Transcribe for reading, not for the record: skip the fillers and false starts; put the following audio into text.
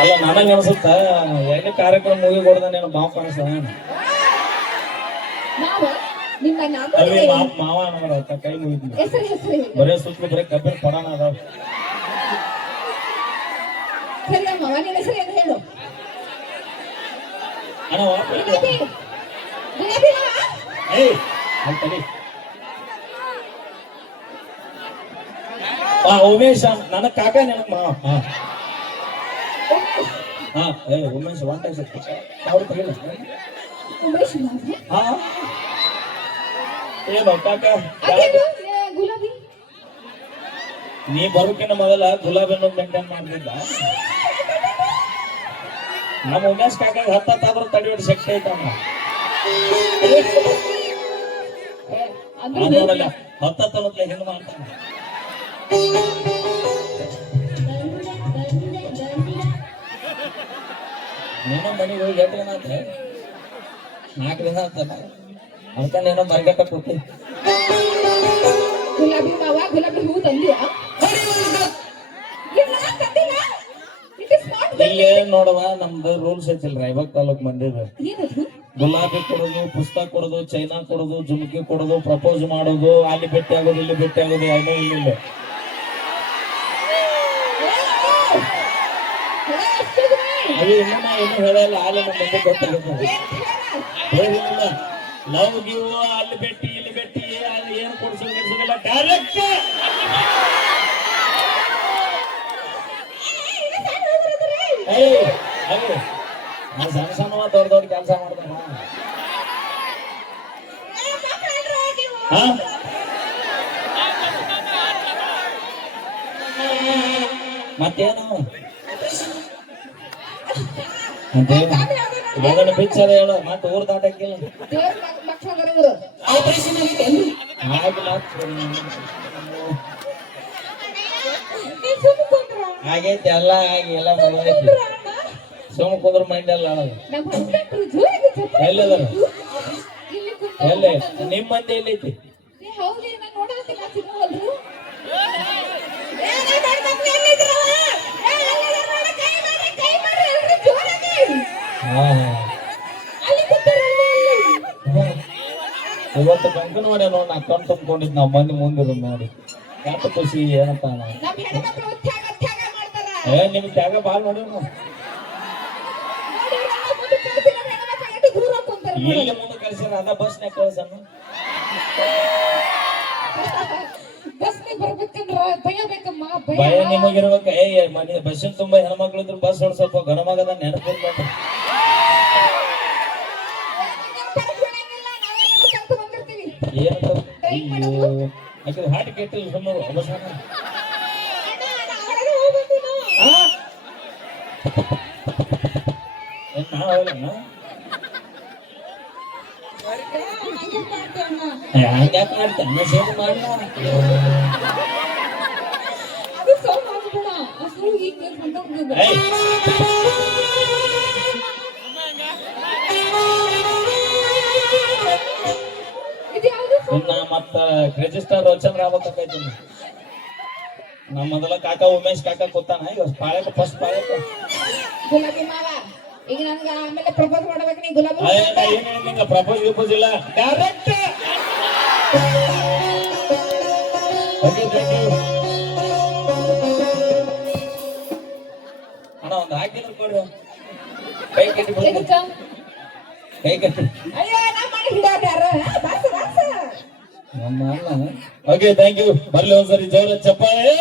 ಅಲ್ಲ ನನಗೆ ಅನ್ಸುತ್ತ ಎಲ್ಲಿ ಕಾರ್ಯಕ್ರಮ ಮುಗಿ ಕೊಡ್ದಾನೇನು ಮಾವ ಕಾಣಿಸ್ತಾನ ಮಾವ ನಿಮ್ಮ ಅಲ್ಲಿ ನಾಮ ಮಾವ ಅನ್ನೋರ ಕೈ ಮುಗಿದ್ನಿ ಹೆಸರು ಹೆಸರು ಹೇಳಿ. ಬರೇ ಸುತ್ತಲೂ ಬರೀ ಕಬ್ಬಿನ ಪಡಾನ ಅದಾವ. ಸರಿ ಮಾವ ನಿನ್ನ ಹೆಸರು ಏನು ಹೇಳು. ಅಣ್ಣ ವಾಪ ಗುಲಾಬಿ ಗುಲಾಬಿ ಮಾವ. ಏಯ್ ಅಲ್ಲಿ ತಡಿ. ಉಮೇಶ್ ನನ್ನ ಕಾಕ ನೆನಪು ಮಾವ. ಹಾ ಉಮೇಶ್ ಒನ್ ಟೈಮ್ ಅವ್ರು ತಗಿಲ್ಲ. ಉಮೇಶ್ ಮಾವ. ಹಾ ಏನು ಕಾಕ ಅದೇನು ಗುಲಾಬಿ ನೀ ಬರೋಕಿನ ಮೊದಲ ಗುಲಾಬಿನ ಮೇಂಟೈನ್ ಮಾಡ್ತಿದ್ದ. ನಮ್ಮ ಉಮೇಶ್ ಕಾಕಾಗ ಹತ್ತಾದ್ರೂ ತಡೆಯೋದು ಶಕ್ತಿ ಐತಮ್ಮ. ನೋಡಲ್ಲ ಹತ್ತತ್ತನತ್ಲೆ ಹೆಣ್ಣು ಮಾಡ್ತಾನೆ. ನೀನು ಮನೆಗೆ ಹೋಗಿ 8 ದಿನ ಆದ್ರೆ 4 ದಿನ ಆಗ್ತಾನ. ಅದಕ್ಕೆ ನೀನು ಮರ್ಗಟ್ಟ ಕೂತಿ. ಗುಲಾಬಿ ಮಾವ ಗುಲಾಬಿ ಹೂ ತಂದಿಯಾ? ಇಲ್ಲಿ ನೋಡುವ ನಮ್ದು ರೂಲ್ಸ್ ಐತಿಲ್ ರಾಯಬಾಗ್ ತಾಲೂಕ್ ಮಂದಿದ. ಗುಲಾಬಿ ಕೊಡೋದು, ಪುಸ್ತಕ ಕೊಡೋದು, ಚೈನಾ ಕೊಡೋದು, ಜುಮ್ಕಿ ಕೊಡೋದು, ಪ್ರಪೋಸ್ ಮಾಡೋದು, ಅಲ್ಲಿ ಭೇಟಿ ಆಗೋದು, ಇಲ್ಲಿ ಭೇಟಿ ಆಗೋದು, ಏನೋ ಇಲ್ಲ. ಅದು ಇನ್ನ ಏನು ಹೇಳಲ್ಲ. ಅಲ್ಲಿ ನಮ್ಮ ಮುಂದೆ ಗೊತ್ತಾಗುತ್ತೆ. ಹೇಳಿಲ್ಲ ಲವ್ ಗಿವ್ ಅಲ್ಲಿ ಭೇಟಿ ಇಲ್ಲಿ ಭೇಟಿ ಏನು ಕೊಡಿಸೋದಿಲ್ಲ ಡೈರೆಕ್ಟ್. ಸಣ್ಣ ಸಣ್ಣ ದೊಡ್ಡ ದೊಡ್ಡ ಕೆಲಸ ಮಾಡ್ತಾನ. ಮತ್ತೇನು ಅದನ್ನ ಪಿಕ್ಚರ್ ಹೇಳು. ಮತ್ತೆ ಊರ್ ದಾಟಕ್ಕಿಲ್ಲ ಆಗೈತಿ ಎಲ್ಲ ಆಗಿ ಎಲ್ಲ ಮುಗಿದೈತಿ. ಸುಮ್ ಕುಂದ್ರ ಮೈಂಡ್ ಎಲ್ಲ ಎಲ್ಲದ ಎಲ್ಲ ನಿಮ್ಮ ಮಂದಿ ಎಲ್ಲೈತಿ? ಇವತ್ತು ಕಂಕನ್ ಮಾಡಿ ನೋಡಿ ನಾ ಕಣ್ ತುಂಬ್ಕೊಂಡಿದ್ ನಾವ್ ಮಂದಿ ಮುಂದಿರೋದು ನೋಡಿ ಯಾಕೆ ಖುಷಿ ಏನಂತ. ನಿಮ್ ತ್ಯಾಗ ಬಾಳ್ ನೋಡಿ ಎಲ್ಲಿ ಮುಂದೆ ಕಳ್ಸಿರ ಅದ ಬಸ್ನ್ಯಾಗ ಕಳ್ಸಣ. ಭಯ ನಿಮಗಿರ್ಬೇಕ. ಮನೆ ಬಸ್ಸಿನ ತುಂಬಾ ಹೆಣ್ಮಕ್ಳು ಇದ್ರು ಬಸ್ ಹೊಡ್ ಸ್ವಲ್ಪ ಗಣಮಗದ ನೆನಪು ಏನು ಹಾಟ್ ಕೆಟ್ಟಿಲ್ಲ ಸುಮ್ಮರು ಅವಸಾನ. ಹಂಗ್ಯಾಕೆ ಮಾಡ್ತಾನೆ ಸೇವೆ ಮಾಡ. ಮತ್ತ ರಿಜಿಸ್ಟರ್ ರೋಚನ್ ಆಗ್ಬೇಕಾಯ್ತು. ನಮ್ಮ ಮೊದಲ ಕಾಕ ಉಮೇಶ್ ಕಾಕ ಕೂತಾನ. ಈಗ ಪಾಳ್ಯಕ ಫಸ್ಟ್ ಪಾಳ್ಯಕ ಗುಲಾಬಿ ಮಾವ ಈಗ ನನಗ ಆಮೇಲೆ ಪ್ರಪೋಸ್ ಮಾಡಬೇಕು. ನೀ ಗುಲಾಬಿ ಏನಿಲ್ಲ ಪ್ರಪೋಸ್ ಗಿಪೋಸ್ ಇಲ್ಲ ಡೈರೆಕ್ಟ್. ಅಣ್ಣ ಒಂದು ಹಾಕಿದ್ರು ಕೊಡು. ಕೈ ಕಟ್ಟಿ ಕೈ ಕಟ್ಟಿ. Okay thank you. ಬರ್ಲಿ ಒಂದ್ಸರಿ ಜೋರ ಚಪ್ಪಾಳೆ.